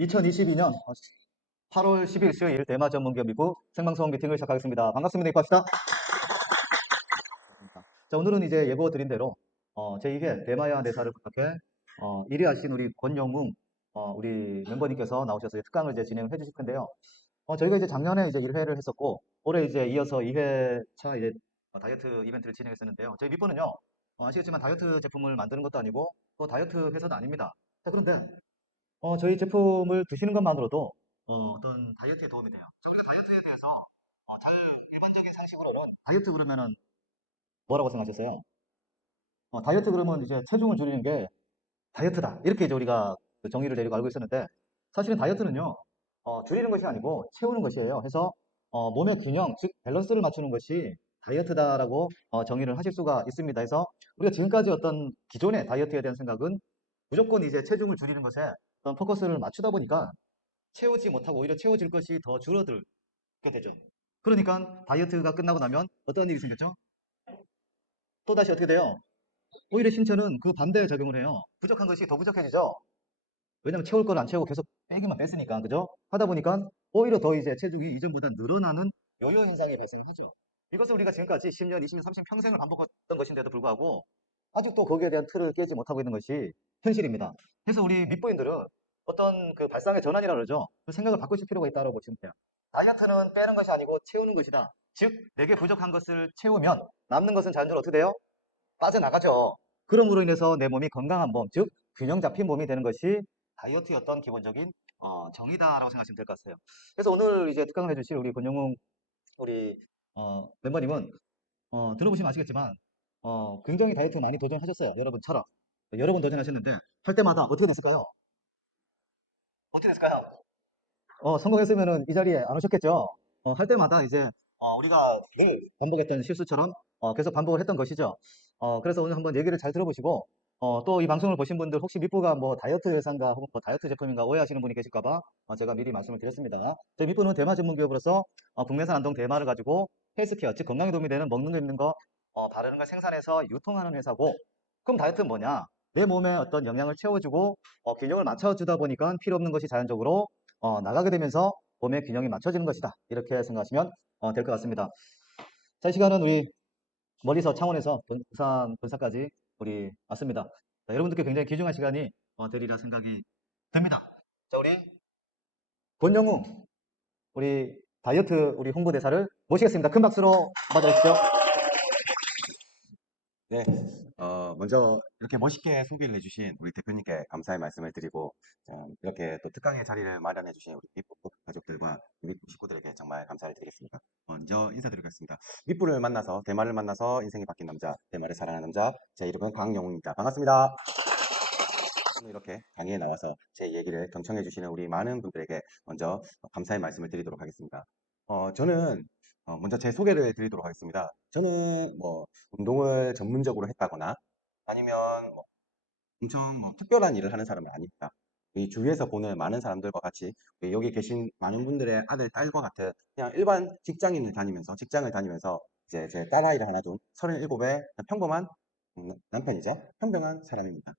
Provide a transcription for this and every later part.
2022년 8월 10일 수요일 대마 전문기업 미국 생방송 미팅을 시작하겠습니다. 반갑습니다. 입학합시다. 자, 오늘은 이제 예고 드린 대로 제2회 대마야 대사를 부탁해 1위 하신 우리 권영웅 우리 멤버님께서 나오셔서 특강을 이제 진행을 해주실 텐데요. 저희가 이제 작년에 이제 1회를 했었고 올해 이제 이어서 2회차 이제 다이어트 이벤트를 진행했었는데요. 저희 밑보는요. 아시겠지만 다이어트 제품을 만드는 것도 아니고 또 다이어트 회사도 아닙니다. 자, 그런데 저희 제품을 드시는 것만으로도 떤 다이어트에 도움이 돼요. 자, 우리가 다이어트에 대해서 잘 일반적인 상식으로는 다이어트 그러면은 뭐라고 생각하셨어요? 다이어트 그러면 이제 체중을 줄이는 게 다이어트다. 이렇게 이제 우리가 그 정의를 내리고 알고 있었는데 사실은 다이어트는요. 줄이는 것이 아니고 채우는 것이에요. 해서 몸의 균형, 즉 밸런스를 맞추는 것이 다이어트다라고 정의를 하실 수가 있습니다. 해서 우리가 지금까지 어떤 기존의 다이어트에 대한 생각은 무조건 이제 체중을 줄이는 것에 어떤 포커스를 맞추다 보니까 채우지 못하고 오히려 채워질 것이 더 줄어들게 되죠. 그러니까 다이어트가 끝나고 나면 어떤 일이 생겼죠? 또다시 어떻게 돼요? 오히려 신체는 그 반대의 작용을 해요. 부족한 것이 더 부족해지죠? 왜냐면 채울 걸 안 채우고 계속 빼기만 뺐으니까, 그죠? 하다 보니까 오히려 더 이제 체중이 이전보다 늘어나는 요요 현상이 발생을 하죠. 이것을 우리가 지금까지 10년, 20년, 30년 평생을 반복했던 것인데도 불구하고 아직도 거기에 대한 틀을 깨지 못하고 있는 것이 현실입니다. 그래서 우리 밑보인들은 어떤 그 발상의 전환이라 그러죠. 그 생각을 바꾸실 필요가 있다고 보시면 돼요. 다이어트는 빼는 것이 아니고 채우는 것이다. 즉, 내게 부족한 것을 채우면 남는 것은 자연적으로 어떻게 돼요? 빠져나가죠. 그럼으로 인해서 내 몸이 건강한 몸, 즉 균형 잡힌 몸이 되는 것이 다이어트의 어떤 기본적인 정의다라고 생각하시면 될 것 같아요. 그래서 오늘 이제 특강을 해주실 우리 권영웅 우리 멤버님은 들어보시면 아시겠지만 굉장히 다이어트 많이 도전하셨어요. 여러분처럼 여러 번 도전하셨는데 할 때마다 어떻게 됐을까요? 어떻게 됐을까요? 성공했으면은 이 자리에 안 오셨겠죠? 할 때마다 이제 우리가 늘 반복했던 실수처럼 계속 반복을 했던 것이죠. 그래서 오늘 한번 얘기를 잘 들어보시고 또 이 방송을 보신 분들 혹시 밑보가 뭐 다이어트 회사인가 혹은 뭐 다이어트 제품인가 오해하시는 분이 계실까봐 제가 미리 말씀을 드렸습니다. 저희 밑보는 대마 전문 기업으로서 국내산 안동 대마를 가지고 헬스케어 즉 건강에 도움이 되는 먹는 거 입는 거 바르는 걸 생산해서 유통하는 회사고 그럼 다이어트는 뭐냐? 내 몸에 어떤 영양을 채워주고 균형을 맞춰주다 보니까 필요 없는 것이 자연적으로 나가게 되면서 몸의 균형이 맞춰지는 것이다. 이렇게 생각하시면 될 것 같습니다. 자, 이 시간은 우리 멀리서 창원에서 부산 본사까지 우리 왔습니다. 자, 여러분들께 굉장히 귀중한 시간이 되리라 생각이 듭니다. 자, 우리 권영웅 우리 다이어트 우리 홍보대사를 모시겠습니다. 큰 박수로 맞아주십시오. 네, 먼저 이렇게 멋있게 소개를 해주신 우리 대표님께 감사의 말씀을 드리고, 이렇게 또 특강의 자리를 마련해 주신 우리 밑부 가족들과 밑부 식구들에게 정말 감사를 드리겠습니다. 먼저 인사드리겠습니다. 밑부를 만나서, 대마를 만나서 인생이 바뀐 남자, 대마를 사랑하는 남자, 제 이름은 강영웅입니다. 반갑습니다. 오늘 이렇게 강의에 나와서 제 얘기를 경청해 주시는 우리 많은 분들에게 먼저 감사의 말씀을 드리도록 하겠습니다. 저는 먼저 제 소개를 드리도록 하겠습니다. 저는 뭐 운동을 전문적으로 했다거나 아니면 뭐 엄청 뭐 특별한 일을 하는 사람은 아닙니다. 이 주위에서 보는 많은 사람들과 같이 여기 계신 많은 분들의 아들, 딸과 같은 그냥 일반 직장을 다니면서 이제 제 딸아이를 하나 둔 37의 평범한 남편이자 현명한 사람입니다.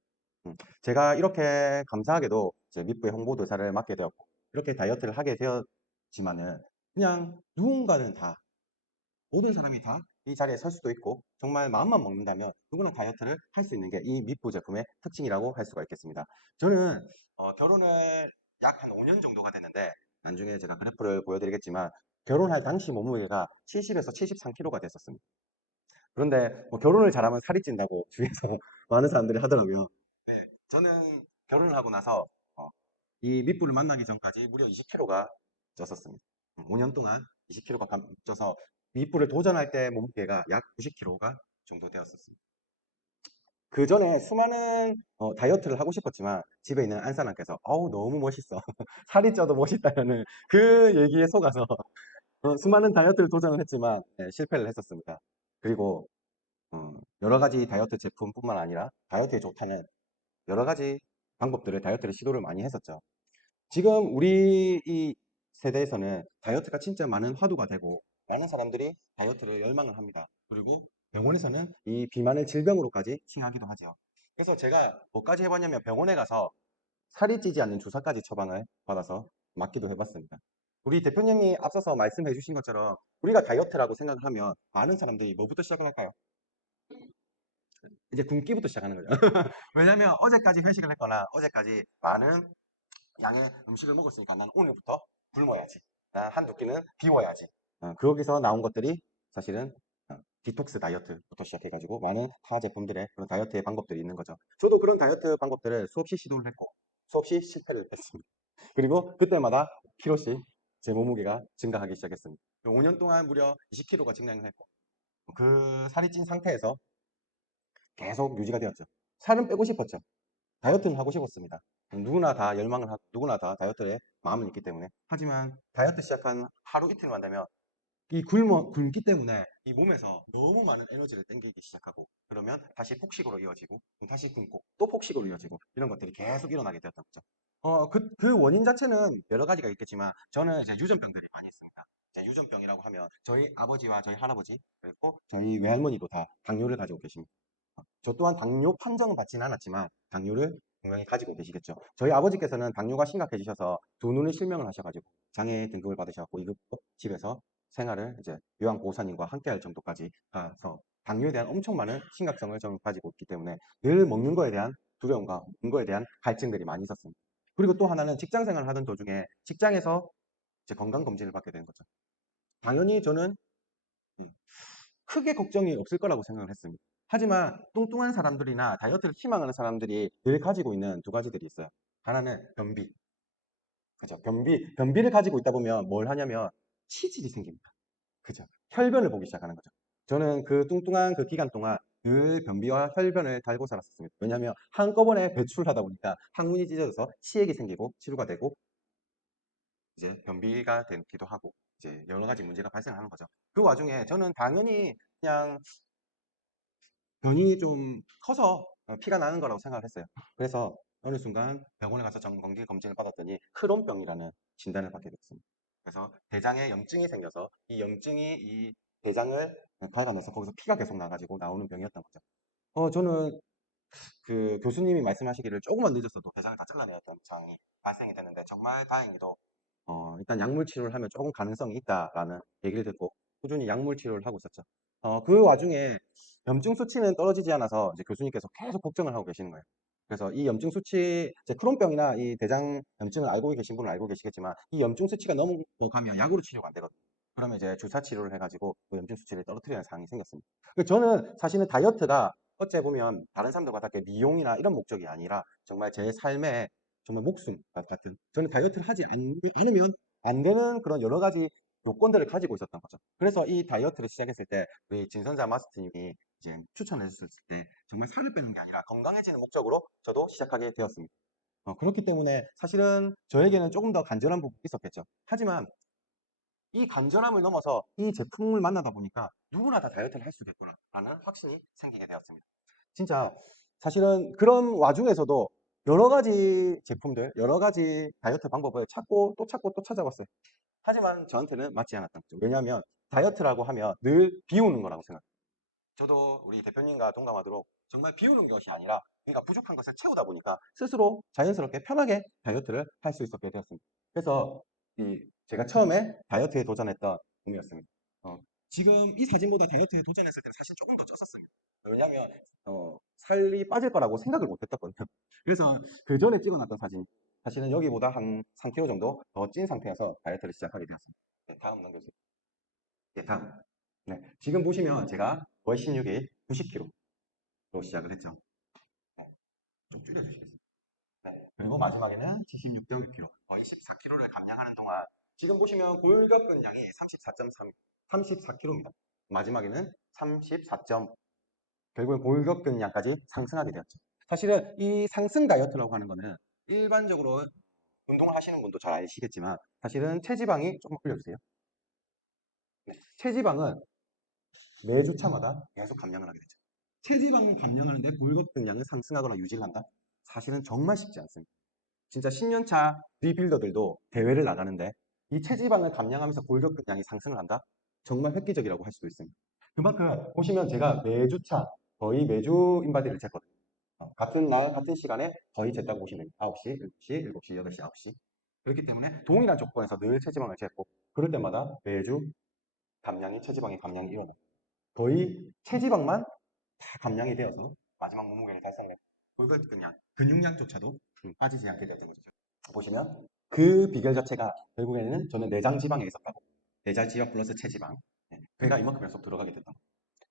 제가 이렇게 감사하게도 제 밑부의 홍보대사를 맡게 되었고 이렇게 다이어트를 하게 되었지만은 그냥 누군가는 다 모든 사람이 다 이 자리에 설 수도 있고 정말 마음만 먹는다면 누구나 다이어트를 할 수 있는 게 이 밑보 제품의 특징이라고 할 수가 있겠습니다. 저는 결혼을 약 한 5년 정도가 됐는데 나중에 제가 그래프를 보여드리겠지만 결혼할 당시 몸무게가 70에서 73kg가 됐었습니다. 그런데 뭐 결혼을 잘하면 살이 찐다고 주위에서 많은 사람들이 하더라고요. 네, 저는 결혼을 하고 나서 이 밑부를 만나기 전까지 무려 20kg가 쪘었습니다. 5년 동안 20kg가 쪄서 밑부를 도전할 때 몸무게가 약 90kg가 정도 되었었습니다. 그 전에 수많은 다이어트를 하고 싶었지만 집에 있는 안사람께서 어우 너무 멋있어 살이 쪄도 멋있다는 그 얘기에 속아서 수많은 다이어트를 도전을 했지만 네, 실패를 했었습니다. 그리고 여러 가지 다이어트 제품뿐만 아니라 다이어트에 좋다는 여러 가지 방법들을 다이어트를 시도를 많이 했었죠. 지금 우리 이 세대에서는 다이어트가 진짜 많은 화두가 되고 많은 사람들이 다이어트를 열망을 합니다. 그리고 병원에서는 이 비만을 질병으로까지 칭하기도 하죠. 그래서 제가 뭐까지 해봤냐면 병원에 가서 살이 찌지 않는 주사까지 처방을 받아서 맞기도 해봤습니다. 우리 대표님이 앞서서 말씀해 주신 것처럼 우리가 다이어트라고 생각을 하면 많은 사람들이 뭐부터 시작을 할까요? 이제 굶기부터 시작하는 거죠. 왜냐면 어제까지 회식을 했거나 어제까지 많은 양의 음식을 먹었으니까 난 오늘부터 굶어야지. 난 한두 끼는 비워야지. 거기서 나온 것들이 사실은 디톡스 다이어트부터 시작해가지고 많은 타 제품들의 그런 다이어트의 방법들이 있는 거죠. 저도 그런 다이어트 방법들을 수없이 시도를 했고 수없이 실패를 했습니다. 그리고 그때마다 키로씩 제 몸무게가 증가하기 시작했습니다. 5년 동안 무려 20kg가 증량을 했고 그 살이 찐 상태에서 계속 유지가 되었죠. 살은 빼고 싶었죠. 다이어트는 하고 싶었습니다. 누구나 다 열망을 하고 누구나 다 다이어트에 마음은 있기 때문에. 하지만 다이어트 시작한 하루 이틀만 되면 이 굶기 때문에 이 몸에서 너무 많은 에너지를 땡기기 시작하고 그러면 다시 폭식으로 이어지고 다시 굶고 또 폭식으로 이어지고 이런 것들이 계속 일어나게 되었던 거죠. 그 원인 자체는 여러 가지가 있겠지만 저는 이제 유전병들이 많이 있습니다. 이제 유전병이라고 하면 저희 아버지와 저희 할아버지 그리고 저희 외할머니도 다 당뇨를 가지고 계십니다. 저 또한 당뇨 판정은 받지는 않았지만 당뇨를 분명히 가지고 계시겠죠. 저희 아버지께서는 당뇨가 심각해지셔서 두 눈을 실명을 하셔가지고 장애 등급을 받으셔갖고 이것도 집에서 생활을 이제 요양보호사님과 함께 할 정도까지 가서 당뇨에 대한 엄청 많은 심각성을 저는 가지고 있기 때문에 늘 먹는 거에 대한 두려움과 먹는 거에 대한 갈증들이 많이 있었습니다. 그리고 또 하나는 직장 생활을 하던 도중에 직장에서 이제 건강검진을 받게 되는 거죠. 당연히 저는 음, 크게 걱정이 없을 거라고 생각을 했습니다. 하지만 뚱뚱한 사람들이나 다이어트를 희망하는 사람들이 늘 가지고 있는 두 가지들이 있어요. 하나는 변비. 그죠? 변비를 가지고 있다 보면 뭘 하냐면 치질이 생깁니다. 그죠? 혈변을 보기 시작하는 거죠. 저는 그 뚱뚱한 그 기간 동안 늘 변비와 혈변을 달고 살았었습니다. 왜냐하면 한꺼번에 배출을 하다 보니까 항문이 찢어져서 치액이 생기고 치료가 되고 이제 변비가 되기도 하고 이제 여러 가지 문제가 발생하는 거죠. 그 와중에 저는 당연히 그냥 변이 좀 커서 피가 나는 거라고 생각을 했어요. 그래서 어느 순간 병원에 가서 건기 검진을 받았더니 크론병이라는 진단을 받게 됐습니다. 그래서 대장에 염증이 생겨서 이 염증이 이 대장을 갉아내서 거기서 피가 계속 나가지고 나오는 병이었던 거죠. 저는 그 교수님이 말씀하시기를 조금만 늦었어도 대장을 다 잘라내야 했던 상황이 발생이 됐는데 정말 다행히도 일단 약물 치료를 하면 조금 가능성이 있다라는 얘기를 듣고 꾸준히 약물 치료를 하고 있었죠. 그 와중에 염증 수치는 떨어지지 않아서 이제 교수님께서 계속 걱정을 하고 계시는 거예요. 그래서 이 염증 수치, 이제 크론병이나 이 대장 염증을 알고 계신 분은 알고 계시겠지만 이 염증 수치가 넘어가면 약으로 치료가 안 되거든요. 그러면 이제 주사 치료를 해가지고 그 염증 수치를 떨어뜨리는 상황이 생겼습니다. 저는 사실은 다이어트가 어째 보면 다른 사람들과 다르게 미용이나 이런 목적이 아니라 정말 제 삶의 정말 목숨 같은 저는 다이어트를 하지 않으면 안 되는 그런 여러 가지 요건들을 가지고 있었던 거죠. 그래서 이 다이어트를 시작했을 때 우리 진선자 마스터님이 이제 추천을 했을 때 정말 살을 빼는 게 아니라 건강해지는 목적으로 저도 시작하게 되었습니다. 그렇기 때문에 사실은 저에게는 조금 더 간절한 부분이 있었겠죠. 하지만 이 간절함을 넘어서 이 제품을 만나다 보니까 누구나 다 다이어트를 할 수 있겠구나라는 확신이 생기게 되었습니다. 진짜 사실은 그런 와중에서도 여러 가지 제품들, 여러 가지 다이어트 방법을 찾고 또 찾고 또 찾아봤어요. 하지만 저한테는 맞지 않았던 거죠. 왜냐하면 다이어트라고 하면 늘 비우는 거라고 생각해요. 저도 우리 대표님과 동감하도록 정말 비우는 것이 아니라 우리가 부족한 것을 채우다 보니까 스스로 자연스럽게 편하게 다이어트를 할 수 있었게 되었습니다. 그래서 제가 처음에 다이어트에 도전했던 봄이었습니다. 지금 이 사진보다 다이어트에 도전했을 때는 사실 조금 더 쪘었습니다. 왜냐하면 살이 빠질 거라고 생각을 못 했었거든요. 그래서 그 전에 찍어놨던 사진 사실은 여기보다 한 3kg 정도 더 찐 상태여서 다이어트를 시작하게 되었습니다. 네, 다음 넘겨주세요. 네, 다음. 네, 지금 보시면 제가 월 16일 90kg로 시작을 했죠. 네, 좀 줄여주시겠어요? 네, 그리고 마지막에는 76.6kg, 거의 14kg를 감량하는 동안 지금 보시면 골격근량이 34.3, 34kg입니다. 마지막에는 34. 결국엔 골격근량까지 상승하게 되었죠. 사실은 이 상승 다이어트라고 하는 거는 일반적으로 운동을 하시는 분도 잘 아시겠지만 사실은 체지방이 조금 올려주세요. 네, 체지방은 매주차마다 계속 감량을 하게 되죠. 체지방 감량하는데 골격근량을 상승하거나 유지를 한다? 사실은 정말 쉽지 않습니다. 진짜 10년차 리빌더들도 대회를 나가는데 이 체지방을 감량하면서 골격근량이 상승을 한다? 정말 획기적이라고 할 수도 있습니다. 그만큼 보시면 제가 매주차 거의 매주 인바디를 쟀거든요. 같은 날, 같은 시간에 거의 쟀다고 보시면 됩니다. 9시, 7시, 7시, 8시, 9시. 그렇기 때문에 동일한 조건에서 늘 체지방을 쟀고, 그럴 때마다 매주 체지방의 감량이 일어납니다. 거의 체지방만 다 감량이 되어서 마지막 몸무게를 달성해요. 그걸 그냥 근육량조차도 빠지지 않게 되는 거죠. 보시면 그 비결 자체가 결국에는 저는 내장 지방에 있었다고. 내장 지방 플러스 체지방. 배가 이만큼 계속 들어가게 됐던 거예요.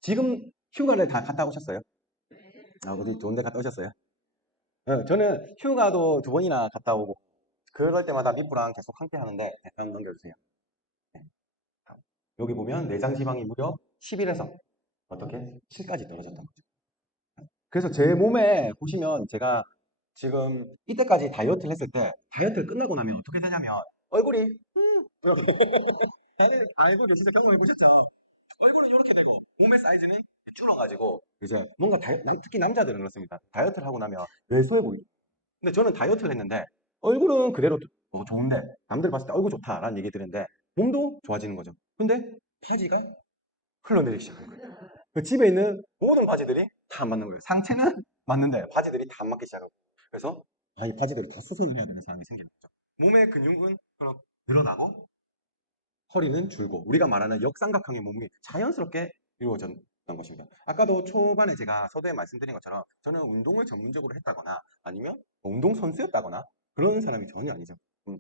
지금 휴가를 다 갔다 오셨어요? 어디 좋은 데 갔다 오셨어요? 저는 휴가도 2번이나 갔다 오고 그럴 때마다 미프랑 계속 함께 하는데 잠깐 넘겨주세요. 네. 여기 보면 내장 지방이 무려 11에서 어떻게 7까지 떨어졌던 거죠. 그래서 제 몸에 보시면 제가 지금 이때까지 다이어트를 했을 때 다이어트를 끝나고 나면 어떻게 되냐면 얼굴이 다들 알고 계시죠? 경험해 보셨죠? 얼굴은 이렇게 되고 몸의 사이즈는 줄어가지고 이제 뭔가 특히 남자들은 그렇습니다. 다이어트를 하고 나면 왜소해 보이죠. 근데 저는 다이어트를 했는데 얼굴은 그대로 좋은데 남들 봤을 때 얼굴 좋다라는 얘기 들은데 몸도 좋아지는 거죠. 근데 바지가 흘러내리기 시작하는 거예요. 그 집에 있는 모든 바지들이 다 안 맞는 거예요. 상체는 맞는데 바지들이 다 안 맞기 시작하고. 그래서 이 바지들을 다 수술을 해야 되는 상황이 생기는 거죠. 몸의 근육은 늘어나고 허리는 줄고 우리가 말하는 역삼각형의 몸이 자연스럽게 이루어졌던 것입니다. 아까도 초반에 제가 서두에 말씀드린 것처럼 저는 운동을 전문적으로 했다거나 아니면 운동 선수였다거나 그런 사람이 전혀 아니죠.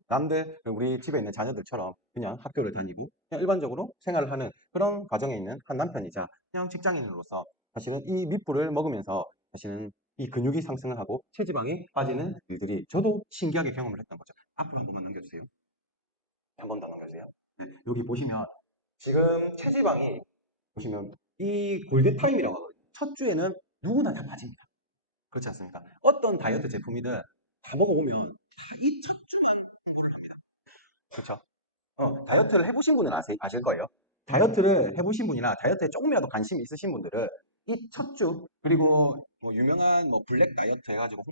남들 우리 집에 있는 자녀들처럼 그냥 학교를 다니고 그냥 일반적으로 생활을 하는 그런 과정에 있는 한 남편이자 그냥 직장인으로서 사실은 이 밑불을 먹으면서 사실은 이 근육이 상승을 하고 체지방이 빠지는 일들이 저도 신기하게 경험을 했던 거죠. 앞으로 한 번만 넘겨주세요. 한 번 더 넘겨주세요. 여기 보시면 지금 체지방이 보시면 이 골드타임이라고 하거든요. 첫 주에는 누구나 다 빠집니다. 그렇지 않습니까? 어떤 다이어트 제품이든 다 먹어보면 다 이 첫 주만 홍보를 합니다. 그렇죠? 다이어트를 해보신 분은 아실 거예요. 다이어트를 해보신 분이나 다이어트에 조금이라도 관심이 있으신 분들은 이 첫 주, 그리고 뭐 유명한 뭐 블랙 다이어트 해가지고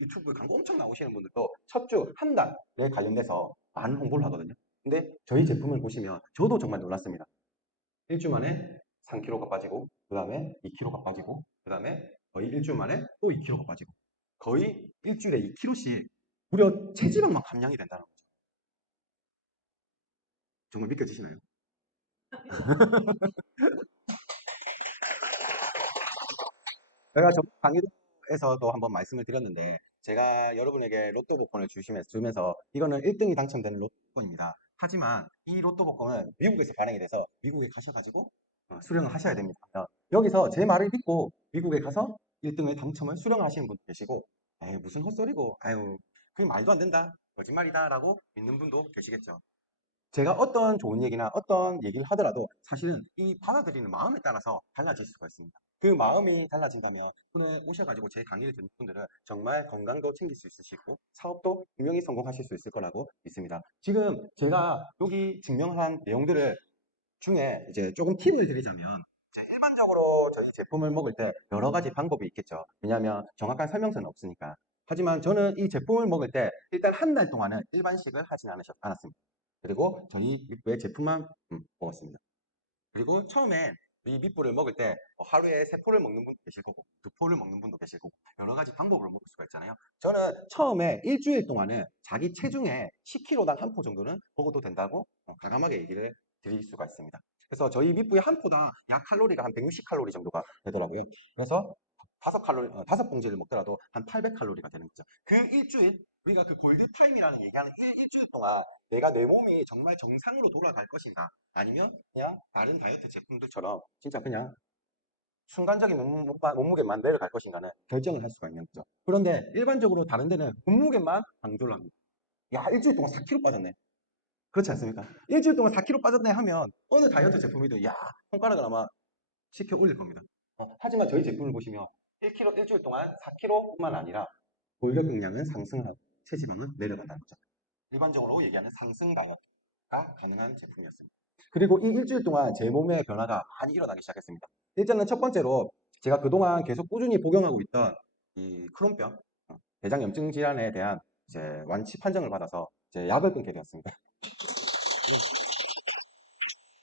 유튜브 광고 엄청 나오시는 분들도 첫 주, 한 달에 관련돼서 많은 홍보를 하거든요. 근데 저희 제품을 보시면 저도 정말 놀랐습니다. 일주 만에 3kg가 빠지고, 그 다음에 2kg가 빠지고, 그 다음에 거의 일주 만에 또 2kg가 빠지고, 거의 일주일에 2kg씩 무려 체지방만 감량이 된다는 거죠. 정말 믿겨지시나요? 제가 저번 강의에서도 한번 말씀을 드렸는데 제가 여러분에게 로또 복권을 주면서 이거는 1등이 당첨되는 로또 복권입니다. 하지만 이 로또 복권은 미국에서 발행이 돼서 미국에 가셔가지고 수령을 하셔야 됩니다. 여기서 제 말을 믿고 미국에 가서 1등을 당첨을 수령하시는 분도 계시고 에이 무슨 헛소리고 아유 그게 말도 안 된다 거짓말이다 라고 믿는 분도 계시겠죠. 제가 어떤 좋은 얘기나 어떤 얘기를 하더라도 사실은 이 받아들이는 마음에 따라서 달라질 수가 있습니다. 그 마음이 달라진다면 오늘 오셔가지고 제 강의를 듣는 분들은 정말 건강도 챙길 수 있으시고 사업도 분명히 성공하실 수 있을 거라고 믿습니다. 지금 제가 여기 증명한 내용들을 중에 이제 조금 팁을 드리자면 이제 일반적으로 저희 제품을 먹을 때 여러 가지 방법이 있겠죠. 왜냐하면 정확한 설명서는 없으니까. 하지만 저는 이 제품을 먹을 때 일단 한 달 동안은 일반식을 하진 않았습니다. 그리고 저희 밑부의 제품만 먹었습니다. 그리고 처음에 이 밑부를 먹을 때 하루에 3포를 먹는 분도 계실 거고 2포를 먹는 분도 계실 거고 여러 가지 방법으로 먹을 수가 있잖아요. 저는 처음에 일주일 동안은 자기 체중의 10kg당 한 포 정도는 먹어도 된다고 과감하게 얘기를 드릴 수가 있습니다. 그래서 저희 밑부의 한 포당 약 칼로리가 한 160칼로리 정도가 되더라고요. 그래서 5봉지를 먹더라도 한 800칼로리가 되는 거죠. 그 일주일 우리가 그 골드타임이라는 얘기하는 일주일 동안 내가 내 몸이 정말 정상으로 돌아갈 것인가 아니면 그냥 다른 다이어트 제품들처럼 진짜 그냥 순간적인 몸무게만 내려갈 것인가는 결정을 할 수가 있는 거죠. 그런데 일반적으로 다른 데는 몸무게만 강조합니다. 야, 일주일 동안 4kg 빠졌네. 그렇지 않습니까? 일주일 동안 4kg 빠졌네 하면 어느 다이어트 제품이든 야, 손가락을 아마 시켜 올릴 겁니다. 하지만 저희 제품을 보시면 1kg, 일주일 동안 4kg뿐만 아니라 골격근량은 상승하고 체지방은 내려간다는 거죠. 일반적으로 얘기하는 상승 다이어트가 가능한 제품이었습니다. 그리고 이 일주일 동안 제 몸의 변화가 많이 일어나기 시작했습니다. 일단은 첫 번째로 제가 그동안 계속 꾸준히 복용하고 있던 이 크론병, 대장염증 질환에 대한 이제 완치 판정을 받아서 이제 약을 끊게 되었습니다.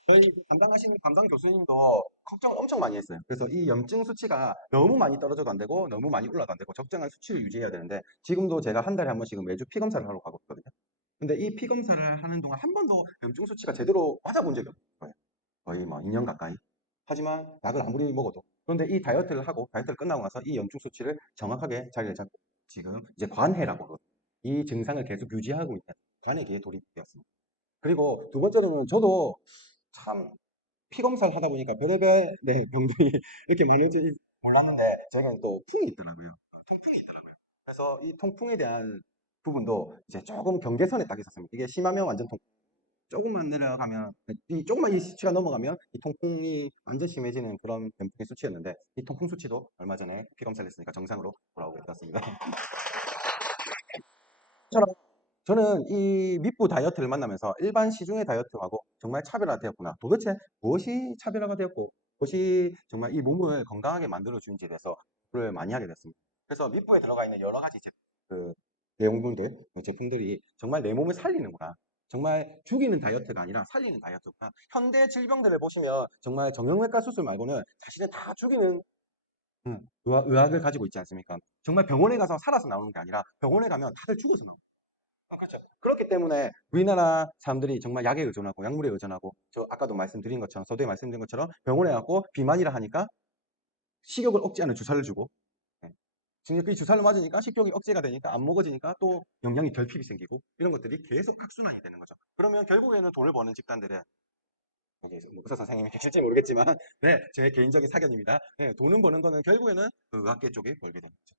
저희 담당하시는 담당 교수님도 걱정을 엄청 많이 했어요. 그래서 이 염증 수치가 너무 많이 떨어져도 안 되고 너무 많이 올라도 안 되고 적정한 수치를 유지해야 되는데 지금도 제가 한 달에 한 번씩은 매주 피 검사를 하러 가고 있거든요. 근데 이 피 검사를 하는 동안 한 번도 염증 수치가 제대로 맞아본 적이 없어요. 거의 뭐 2년 가까이. 하지만 약을 아무리 먹어도. 그런데 이 다이어트를 하고 다이어트를 끝나고 나서 이 염증 수치를 정확하게 자리를 잡고 지금 이제 관해라고 그러거든요. 이 증상을 계속 유지하고 있는 관해기에 돌입되었습니다. 그리고 두 번째로는 저도 참 피 검사를 하다 보니까 별의별 네, 병동이 이렇게 많은지 몰랐는데 저희가 또 풍이 있더라고요. 통풍이 있더라고요. 그래서 이 통풍에 대한 부분도 이제 조금 경계선에 딱 있었습니다. 이게 심하면 완전 통풍, 조금만 내려가면 이 조금만 이 수치가 넘어가면 이 통풍이 완전 심해지는 그런 병풍의 수치였는데 이 통풍 수치도 얼마 전에 피 검사를 했으니까 정상으로 돌아오게 되었습니다. 저는 이 밑부 다이어트를 만나면서 일반 시중의 다이어트하고 정말 차별화되었구나. 도대체 무엇이 차별화가 되었고, 무엇이 정말 이 몸을 건강하게 만들어주는지에 대해서 공부를 많이 하게 됐습니다. 그래서 밑부에 들어가 있는 여러 가지 그 내용물들, 제품들이 정말 내 몸을 살리는구나. 정말 죽이는 다이어트가 아니라 살리는 다이어트구나. 현대 질병들을 보시면 정말 정형외과 수술 말고는 사실은 다 죽이는 의학을 가지고 있지 않습니까? 정말 병원에 가서 살아서 나오는 게 아니라 병원에 가면 다들 죽어서 나옵니다. 그렇죠. 그렇기 때문에 우리나라 사람들이 정말 약에 의존하고 약물에 의존하고 저 아까도 말씀드린 것처럼 서두에 말씀드린 것처럼 병원에 가고 비만이라 하니까 식욕을 억제하는 주사를 주고 예. 지금 그 주사를 맞으니까 식욕이 억제가 되니까 안 먹어지니까 또 영양이 결핍이 생기고 이런 것들이 계속 악순환이 되는 거죠. 그러면 결국에는 돈을 버는 집단들은 여기에서 뭐 의사 선생님이 계실지 모르겠지만 네, 제 개인적인 사견입니다. 네, 돈은 버는 거는 결국에는 그 의학계 쪽에 벌게 되는 거죠.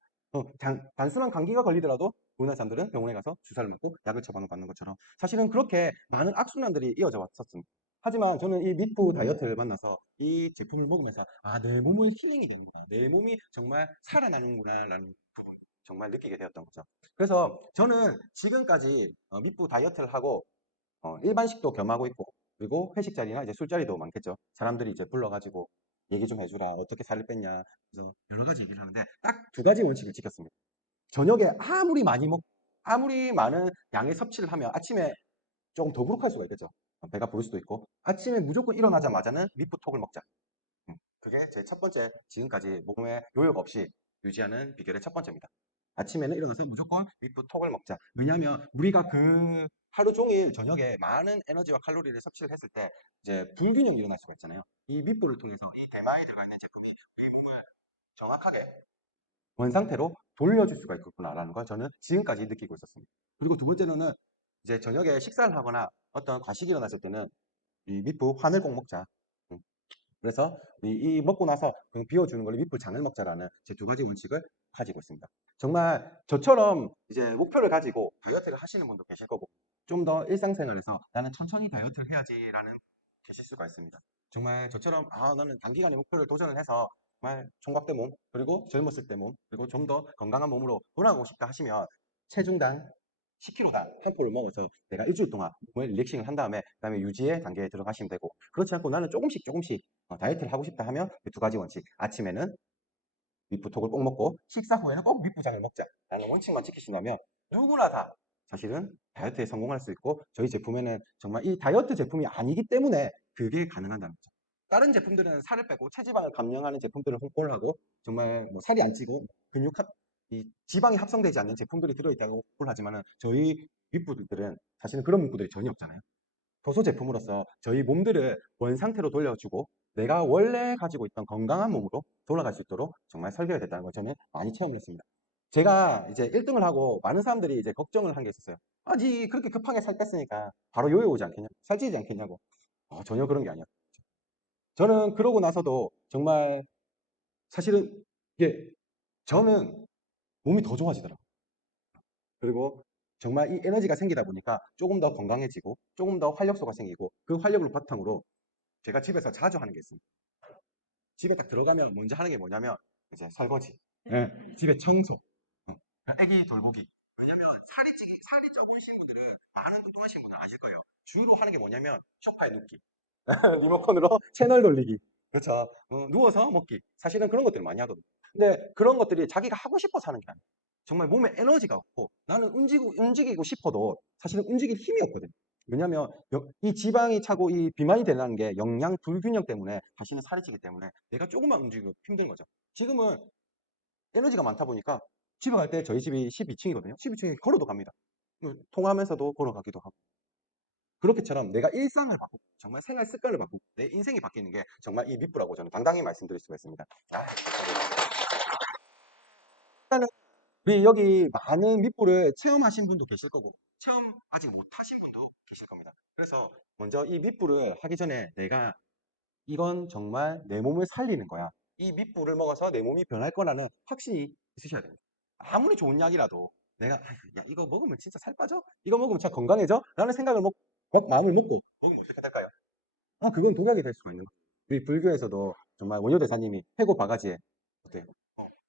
단순한 감기가 걸리더라도 우리나라 사람들은 병원에 가서 주사를 맞고 약을 처방받는 것처럼 사실은 그렇게 많은 악순환들이 이어져 왔었습니다. 하지만 저는 이 미프 다이어트를 만나서 이 제품을 먹으면서 아, 내 몸은 힐링이 되는구나. 내 몸이 정말 살아나는구나 라는 부분 정말 느끼게 되었던 거죠. 그래서 저는 지금까지 미프 다이어트를 하고 일반식도 겸하고 있고 그리고 회식 자리나 이제 술자리도 많겠죠. 사람들이 이제 불러가지고 얘기 좀 해주라. 어떻게 살을 뺐냐. 그래서 여러 가지 얘기를 하는데 딱 두 가지 원칙을 지켰습니다. 저녁에 아무리 많은 양의 섭취를 하면 아침에 조금 더부룩할 수가 있겠죠. 배가 부를 수도 있고 아침에 무조건 일어나자마자는 미프톡을 먹자. 그게 제 첫 번째 지금까지 몸에 요역 없이 유지하는 비결의 첫 번째입니다. 아침에는 일어나서 무조건 미프톡을 먹자. 왜냐하면 우리가 그 하루 종일 저녁에 많은 에너지와 칼로리를 섭취를 했을 때 이제 불균형이 일어날 수가 있잖아요. 이 밑보를 통해서 이 대마에 들어가 있는 제품이 우리 몸을 정확하게 원상태로 돌려줄 수가 있구나라는 걸 저는 지금까지 느끼고 있었습니다. 그리고 두 번째로는 이제 저녁에 식사를 하거나 어떤 과식이 일어났을 때는 이 밑부 환을 꼭 먹자. 음, 그래서 이 먹고 나서 그냥 비워주는 걸로 밑부 장을 먹자라는 제 두 가지 원칙을 가지고 있습니다. 정말 저처럼 이제 목표를 가지고 다이어트를 하시는 분도 계실 거고 좀 더 일상생활에서 나는 천천히 다이어트를 해야지라는 계실 수가 있습니다. 정말 저처럼 아 나는 단기간에 목표를 도전을 해서 정말 총각대 몸 그리고 젊었을 때 몸 그리고 좀 더 건강한 몸으로 돌아가고 싶다 하시면 체중당 10kg당 한 포를 먹어서 내가 일주일 동안 몸을 릴렉싱을 한 다음에 그다음에 유지의 단계에 들어가시면 되고 그렇지 않고 나는 조금씩 다이어트를 하고 싶다 하면 이 두 가지 원칙 아침에는 밑부톡을 꼭 먹고 식사 후에는 꼭 밑부장을 먹자라는 원칙만 지키신다면 누구나 다 사실은 다이어트에 성공할 수 있고 저희 제품에는 정말 이 다이어트 제품이 아니기 때문에 그게 가능하다는 거죠. 다른 제품들은 살을 빼고 체지방을 감량하는 제품들을 홍보를 하고 정말 뭐 살이 안 찌고 이 지방이 합성되지 않는 제품들이 들어있다고 홍보를 하지만은 저희 윗부들은 사실은 그런 문구들이 전혀 없잖아요. 효소 제품으로서 저희 몸들을 원상태로 돌려주고 내가 원래 가지고 있던 건강한 몸으로 돌아갈 수 있도록 정말 설계가 됐다는 걸 저는 많이 체험을 했습니다. 제가 이제 1등을 하고 많은 사람들이 이제 걱정을 한 게 있었어요. 아, 니 그렇게 급하게 살 뺐으니까 바로 요요 오지 않겠냐? 살찌지 않겠냐고. 전혀 그런 게 아니었어요. 저는 그러고 나서도 정말 사실은 이게 저는 몸이 더 좋아지더라고요. 그리고 정말 이 에너지가 생기다 보니까 조금 더 건강해지고 조금 더 활력소가 생기고 그 활력을 바탕으로 제가 집에서 자주 하는 게 있습니다. 집에 딱 들어가면 먼저 하는 게 뭐냐면 이제 설거지, 예, 집에 청소, 애기 돌보기. 왜냐면 살이 쪄보신 분들은 많은 뚱뚱하신 분은 아실 거예요. 주로 하는 게 뭐냐면 소파에 눕기, 리모컨으로 채널 돌리기. 그렇죠. 누워서 먹기. 사실은 그런 것들을 많이 하거든요. 근데 그런 것들이 자기가 하고 싶어서 하는 게 아니에요. 정말 몸에 에너지가 없고 나는 움직이고 싶어도 사실은 움직일 힘이 없거든요. 왜냐면 이 지방이 차고 이 비만이 되는 게 영양 불균형 때문에 다시는 살이 찌기 때문에 내가 조금만 움직이고 힘든 거죠. 지금은 에너지가 많다 보니까 집에 갈 때 저희 집이 12층이거든요. 12층에 걸어도 갑니다. 통화하면서도 걸어가기도 하고. 그렇게처럼 내가 일상을 바꾸고 정말 생활 습관을 바꾸고 내 인생이 바뀌는 게 정말 이 밑부라고 저는 당당히 말씀드릴 수가 있습니다. 일단은 우리 여기 많은 밑부를 체험하신 분도 계실 거고 체험 아직 못하신 분도 계실 겁니다. 그래서 먼저 이 밑부를 하기 전에 내가 이건 정말 내 몸을 살리는 거야. 이 밑부를 먹어서 내 몸이 변할 거라는 확신이 있으셔야 됩니다. 아무리 좋은 약이라도 내가 야 이거 먹으면 진짜 살 빠져? 이거 먹으면 진짜 건강해져? 라는 생각을 마음을 먹고 먹으면 어떻게 될까요? 그건 독약이 될 수가 있는 거예요. 우리 불교에서도 정말 원효 대사님이 해고 바가지에 어때요?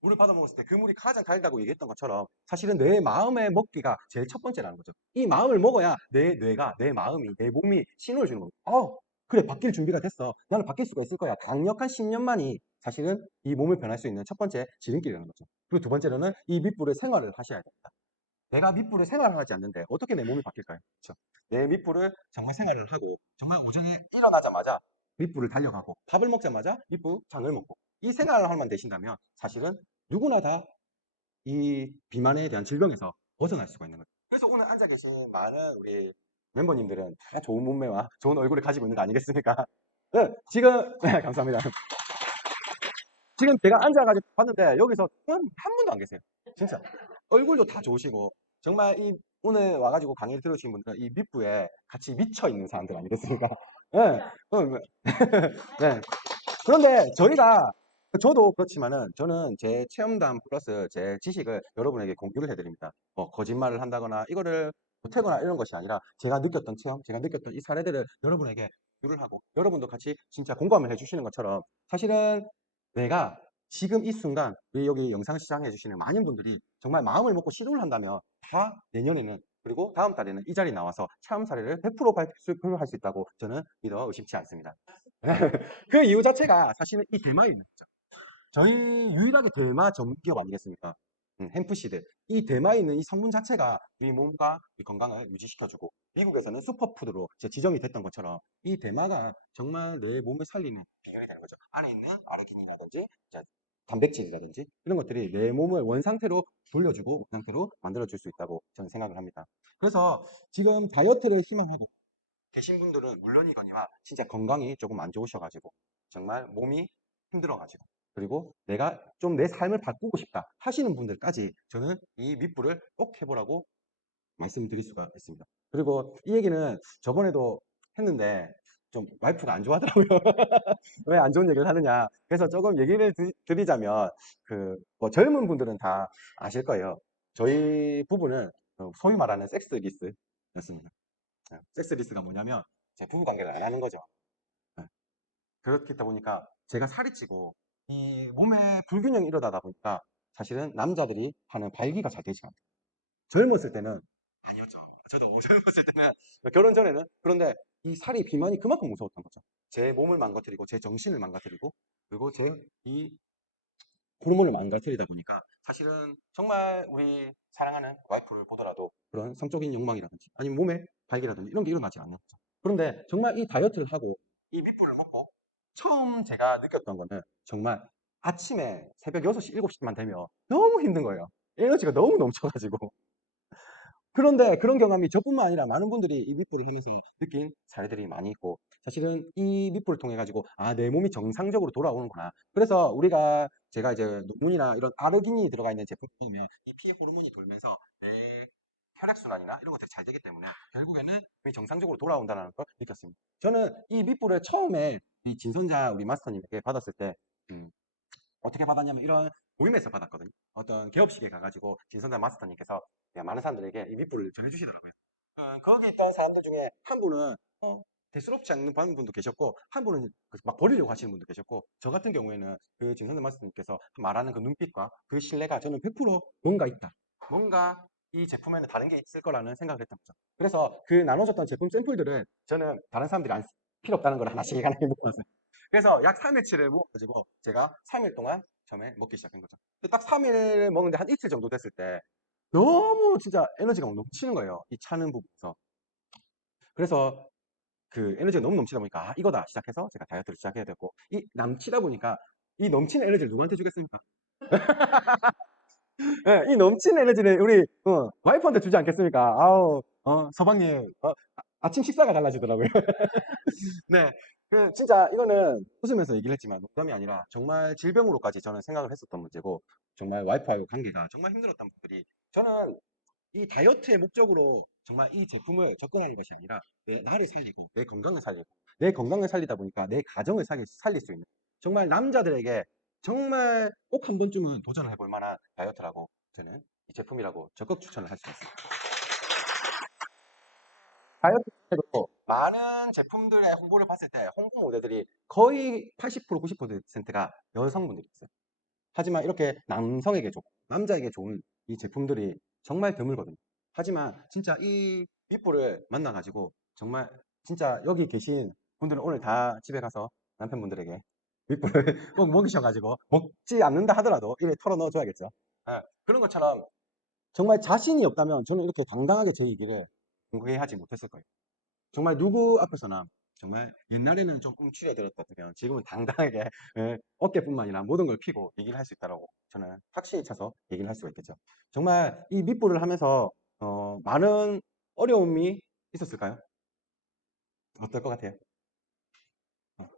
물을 받아 먹었을 때 그 물이 가장 달다고 얘기했던 것처럼 사실은 내 마음에 먹기가 제일 첫 번째라는 거죠. 이 마음을 먹어야 내 뇌가, 내 마음이, 내 몸이 신호를 주는 겁니다. 그래, 바뀔 준비가 됐어. 나는 바뀔 수가 있을 거야. 강력한 신념만이 사실은 이 몸을 변할 수 있는 첫 번째 지름길이라는 거죠. 그리고 두 번째로는 이 밑불의 생활을 하셔야 됩니다. 내가 밑불을 생활을 하지 않는데 어떻게 내 몸이 바뀔까요? 그렇죠? 내 밑불을 정말 생활을 하고 정말 오전에 일어나자마자 밑불을 달려가고 밥을 먹자마자 밑불 장을 먹고 이 생활을 하면 되신다면 사실은 누구나 다 이 비만에 대한 질병에서 벗어날 수가 있는 거죠. 그래서 오늘 앉아 계신 많은 우리 멤버님들은 다 좋은 몸매와 좋은 얼굴을 가지고 있는 거 아니겠습니까? 네, 지금 감사합니다. 지금 제가 앉아가지고 봤는데 여기서 한 분도 안 계세요. 진짜. 얼굴도 다 좋으시고 정말 이 오늘 와가지고 강의를 들으신 분들은 이 밑부에 같이 미쳐 있는 사람들 아니겠습니까? 네. 네. 그런데 저도 그렇지만은 저는 제 체험담 플러스 제 지식을 여러분에게 공유를 해드립니다. 뭐 거짓말을 한다거나 이거를 못하거나 이런 것이 아니라 제가 느꼈던 체험, 제가 느꼈던 이 사례들을 여러분에게 공유를 하고 여러분도 같이 진짜 공감을 해주시는 것처럼 사실은 내가 지금 이 순간 우리 여기 영상 시청해 주시는 많은 분들이 정말 마음을 먹고 시도를 한다면 다 내년에는 그리고 다음 달에는 이 자리에 나와서 체험 사례를 100% 발표할 수 있다고 저는 믿어 의심치 않습니다. 그 이유 자체가 사실은 이 대마에 있는 거죠. 저희 유일하게 대마 전기업 아니겠습니까? 햄프시드. 이 대마에 있는 이 성분 자체가 우리 몸과 이 건강을 유지시켜주고 미국에서는 슈퍼푸드로 지정이 됐던 것처럼 이 대마가 정말 내 몸을 살리는 비결이 되는 거죠. 안에 있는 아르기닌이라든지 단백질이라든지 이런 것들이 내 몸을 원상태로 돌려주고 원상태로 만들어줄 수 있다고 저는 생각을 합니다. 그래서 지금 다이어트를 희망하고 계신 분들은 물론이거니와 진짜 건강이 조금 안 좋으셔가지고 정말 몸이 힘들어가지고 그리고 내가 좀 내 삶을 바꾸고 싶다 하시는 분들까지 저는 이 밑불을 꼭 해보라고 말씀드릴 수가 있습니다. 그리고 이 얘기는 저번에도 했는데 좀 와이프가 안 좋아하더라고요. 왜 안 좋은 얘기를 하느냐. 그래서 조금 얘기를 드리자면 뭐 젊은 분들은 다 아실 거예요. 저희 부부는 소위 말하는 섹스리스였습니다. 섹스리스가 뭐냐면 제 부부 관계를 안 하는 거죠. 네. 그렇다 보니까 제가 살이 찌고 이 몸에 불균형이 일어나다 보니까 사실은 남자들이 하는 발기가 잘 되지 않아요. 젊었을 때는 아니었죠. 저도 젊었을 때는 결혼 전에는 그런데 이 살이 비만이 그만큼 무서웠던 거죠. 제 몸을 망가뜨리고 제 정신을 망가뜨리고 그리고 제 이 호르몬을 망가뜨리다 보니까 사실은 정말 우리 사랑하는 와이프를 보더라도 그런 성적인 욕망이라든지 아니면 몸에 발기라든지 이런 게 일어나지 않는 거죠. 그런데 정말 이 다이어트를 하고 이 밑불을 먹고 처음 제가 느꼈던 거는 정말 아침에 새벽 6시, 7시만 되면 너무 힘든 거예요. 에너지가 너무 넘쳐가지고. 그런데 그런 경험이 저뿐만 아니라 많은 분들이 이 밑불을 하면서 느낀 사례들이 많이 있고 사실은 이 밑불을 통해 가지고 내 몸이 정상적으로 돌아오는구나. 그래서 제가 이제 논문이나 이런 아르기닌이 들어가 있는 제품을 먹으면 이 피해 호르몬이 돌면서 내 혈액순환이나 이런 것들이 잘 되기 때문에 결국에는 몸이 정상적으로 돌아온다는 걸 느꼈습니다. 저는 이 밑불을 처음에 이 진선자 우리 마스터님에게 받았을 때 음, 어떻게 받았냐면 이런 모임에서 받았거든요. 어떤 개업식에 가가지고 진선자 마스터님께서 많은 사람들에게 이 밑불을 전해주시더라고요. 거기 있던 사람들 중에 한 분은 대수롭지 않는 분도 계셨고 한 분은 막 버리려고 하시는 분도 계셨고 저 같은 경우에는 그 진선자 마스터님께서 말하는 그 눈빛과 그 신뢰가 저는 100% 뭔가 있다. 뭔가 이 제품에는 다른 게 있을 거라는 생각을 했던 거죠. 그래서 그 나눠줬던 제품 샘플들은 저는 다른 사람들이 필요 없다는 걸 하나씩 하나씩 먹어놨어요. 그래서 약 3일치를 먹어가지고 제가 3일 동안 처음에 먹기 시작한 거죠. 근데 딱 3일 먹는데 한 이틀 정도 됐을 때 너무 진짜 에너지가 막 넘치는 거예요. 이 차는 부분에서. 그래서 그 에너지가 너무 넘치다 보니까 아, 이거다 시작해서 제가 다이어트를 시작해야 됐고 이 넘치다 보니까 이 넘치는 에너지를 누구한테 주겠습니까? 예, 이 넘치는 에너지를 우리 와이프한테 주지 않겠습니까? 아우 서방님 아침 식사가 달라지더라고요. 네, 그 진짜 이거는 웃으면서 얘기를 했지만 농담이 아니라 정말 질병으로까지 저는 생각을 했었던 문제고 정말 와이프와의 관계가 정말 힘들었던 분들이 저는 이 다이어트의 목적으로 정말 이 제품을 접근하는 것이 아니라 나를 살리고 내 건강을 살리고 내 건강을 살리다 보니까 내 가정을 살릴 수 있는 정말 남자들에게 정말 꼭 한 번쯤은 도전을 해볼 만한 다이어트라고 저는 이 제품이라고 적극 추천을 할 수 있습니다. 다이어트로 많은 제품들의 홍보를 봤을 때 홍보 모델들이 거의 80% 90%가 여성분들이 있어요. 하지만 이렇게 남성에게 좋고 남자에게 좋은 이 제품들이 정말 드물거든요. 하지만 진짜 이 윗불을 만나가지고 정말 진짜 여기 계신 분들은 오늘 다 집에 가서 남편분들에게 윗불을 꼭 먹이셔가지고 먹지 않는다 하더라도 이래 털어 넣어줘야겠죠. 예, 그런 것처럼 정말 자신이 없다면 저는 이렇게 당당하게 제 얘기를 공개하지 못했을 거예요. 정말 누구 앞에서나 정말 옛날에는 좀 움츠려들었다면 지금은 당당하게 어깨뿐만 아니라 모든 걸 피고 얘기를 할 수 있다라고 저는 확신이 차서 얘기를 할 수가 있겠죠. 정말 이 밑보를 하면서 많은 어려움이 있었을까요? 어떨 것 같아요? 어,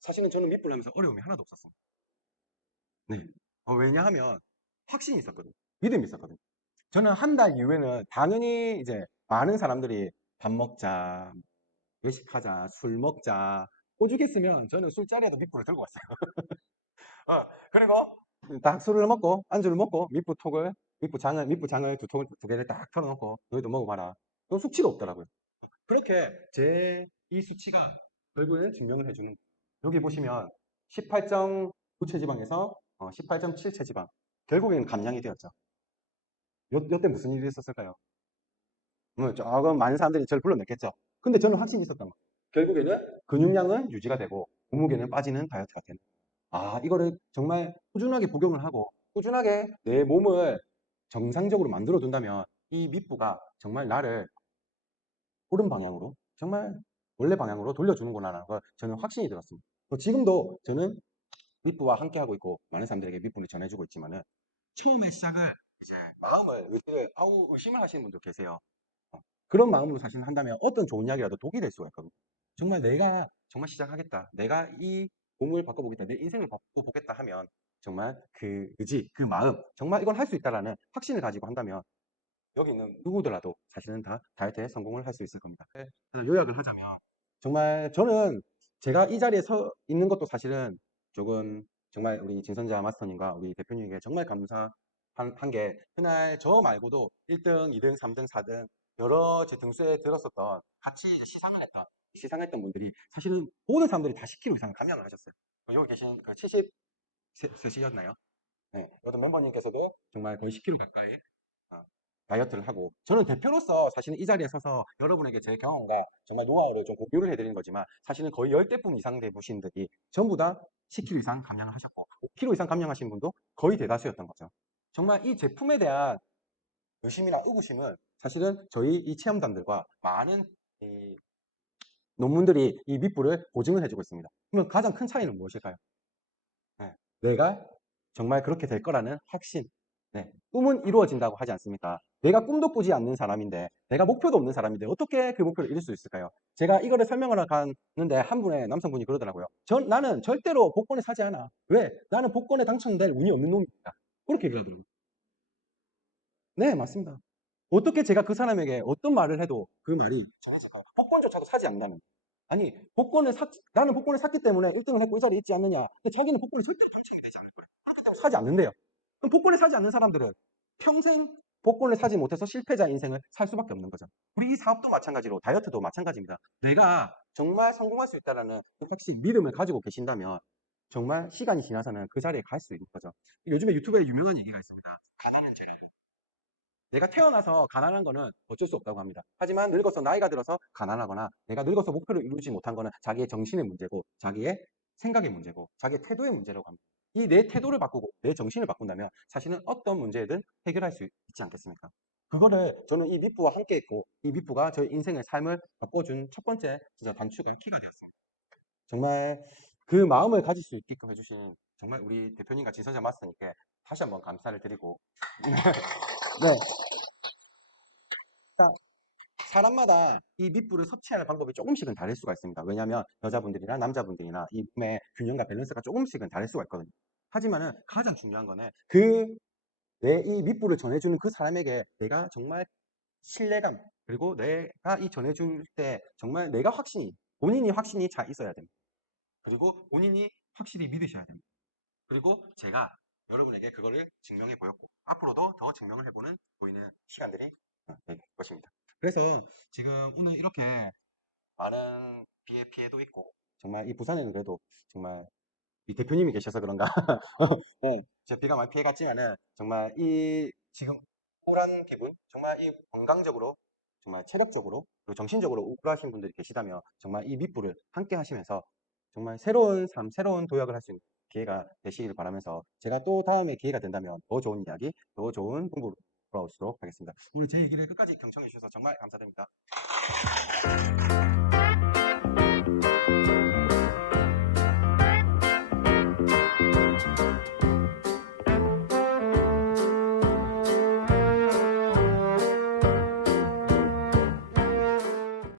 사실은 저는 밑보를 하면서 어려움이 하나도 없었어요. 네. 왜냐하면 확신이 있었거든요. 믿음이 있었거든요. 저는 한 달 이후에는 당연히 이제 많은 사람들이 밥 먹자, 외식하자, 술 먹자, 오죽했으면 저는 술자리에도 밑불을 들고 왔어요. 그리고 딱 술을 먹고, 안주를 먹고, 밑부장을 두 개를 딱 털어놓고, 너희도 먹어봐라. 그건 수치가 없더라고요. 그렇게 제 이 수치가 결국에 증명을 해주는 거예요. 여기 보시면 18.9 체지방에서 18.7 체지방. 결국에는 감량이 되었죠. 요때 무슨 일이 있었을까요? 조금 많은 사람들이 저를 불러냈겠죠. 근데 저는 확신이 있었던 거예요. 결국에는 근육량은 유지가 되고 몸무게는 빠지는 다이어트가 되는 거예요. 아, 이거를 정말 꾸준하게 복용을 하고 꾸준하게 내 몸을 정상적으로 만들어 둔다면 이 밑부가 정말 나를 옳은 방향으로 정말 원래 방향으로 돌려주는구나라는 걸 저는 확신이 들었습니다. 지금도 저는 밑부와 함께 하고 있고 많은 사람들에게 밑부를 전해주고 있지만은 처음에 시작을 이제 마음을 의심을 하시는 분도 계세요. 그런 마음으로 사실 한다면 어떤 좋은 이야기라도 독이 될 수가 있거든요. 정말 내가 정말 시작하겠다. 내가 이 몸을 바꿔보겠다. 내 인생을 바꿔보겠다 하면 정말 그 의지, 그 마음, 정말 이건 할 수 있다라는 확신을 가지고 한다면 여기 있는 누구더라도 사실은 다 다이어트에 성공을 할 수 있을 겁니다. 요약을 하자면 정말 저는 제가 이 자리에 서 있는 것도 사실은 조금 정말 우리 진선자 마스터님과 우리 대표님에게 정말 감사한 게 그날 저 말고도 1등, 2등, 3등, 4등 여러 제 등수에 들었었던 같이 시상했던 분들이 사실은 모든 사람들이 다 10kg 이상 감량을 하셨어요. 여기 계신 그 70세시였나요? 네. 어떤 멤버님께서도 정말 거의 10kg 가까이 아, 다이어트를 하고 저는 대표로서 사실은 이 자리에 서서 여러분에게 제 경험과 정말 노하우를 좀 공유를 해드리는 거지만 사실은 거의 10대분 이상 되신 분들이 전부 다 10kg 이상 감량을 하셨고 5kg 이상 감량하신 분도 거의 대다수였던 거죠. 정말 이 제품에 대한 의심이나 의구심은 사실은 저희 이 체험단들과 많은 이 논문들이 이 밑부를 보증을 해주고 있습니다. 그러면 가장 큰 차이는 무엇일까요? 네. 내가 정말 그렇게 될 거라는 확신. 네. 꿈은 이루어진다고 하지 않습니까? 내가 꿈도 꾸지 않는 사람인데, 내가 목표도 없는 사람인데, 어떻게 그 목표를 이룰 수 있을까요? 제가 이거를 설명을 가는데, 한 분의 남성분이 그러더라고요. 나는 절대로 복권에 사지 않아. 왜? 나는 복권에 당첨될 운이 없는 놈입니다. 그렇게 얘기하더라고요. 네, 맞습니다. 어떻게 제가 그 사람에게 어떤 말을 해도 그 말이 전해질까요? 복권조차도 사지 않냐면. 아니, 나는 복권을 샀기 때문에 1등을 했고 이 자리에 있지 않느냐. 근데 자기는 복권이 절대로 당첨이 되지 않을 거예요. 그렇기 때문에 사지 않는데요. 그럼 복권을 사지 않는 사람들은 평생 복권을 사지 못해서 실패자 인생을 살 수밖에 없는 거죠. 우리 이 사업도 마찬가지로 다이어트도 마찬가지입니다. 내가 정말 성공할 수 있다는 확실히 믿음을 가지고 계신다면 정말 시간이 지나서는 그 자리에 갈 수 있는 거죠. 요즘에 유튜브에 유명한 얘기가 있습니다. 가난은 죄라. 내가 태어나서 가난한 거는 어쩔 수 없다고 합니다. 하지만 늙어서 나이가 들어서 가난하거나 내가 늙어서 목표를 이루지 못한 거는 자기의 정신의 문제고 자기의 생각의 문제고 자기의 태도의 문제라고 합니다. 이 내 태도를 바꾸고 내 정신을 바꾼다면 사실은 어떤 문제든 해결할 수 있지 않겠습니까? 그거를 저는 이 미프와 함께 있고 이 미프가 저희 인생의 삶을 바꿔준 첫 번째 진짜 단추가 키가 되었어요. 정말 그 마음을 가질 수 있게끔 해주신 정말 우리 대표님과 진선자 마스터님께 다시 한번 감사를 드리고 네, 사람마다 이 밑불을 섭취하는 방법이 조금씩은 다를 수가 있습니다. 왜냐하면 여자분들이나 남자분들이나 이 몸의 균형과 밸런스가 조금씩은 다를 수가 있거든요. 하지만은 가장 중요한 거는 내 이 밑불을 전해주는 그 사람에게 내가 정말 신뢰감 그리고 내가 이 전해줄 때 정말 내가 본인이 확신이 잘 있어야 됩니다. 그리고 본인이 확실히 믿으셔야 됩니다. 그리고 제가 여러분에게 그거를 증명해 보였고 앞으로도 더 증명을 해보는 보이는 시간들이 될 것입니다. 그래서 지금 오늘 이렇게 많은 비의 피해도 있고 정말 이 부산에는 그래도 정말 이 대표님이 계셔서 그런가 네, 제 비가 많이 피해갔지만은 정말 이 지금 우울한 기분 정말 이 건강적으로 정말 체력적으로 그리고 정신적으로 우울하신 분들이 계시다면 정말 이 밑불을 함께 하시면서 정말 새로운 삶 새로운 도약을 할 수 있는 기회가 되시길 바라면서 제가 또 다음에 기회가 된다면 더 좋은 이야기 더 좋은 공부로 돌아오도록 하겠습니다. 오늘 제 얘기를 끝까지 경청해 주셔서 정말 감사드립니다.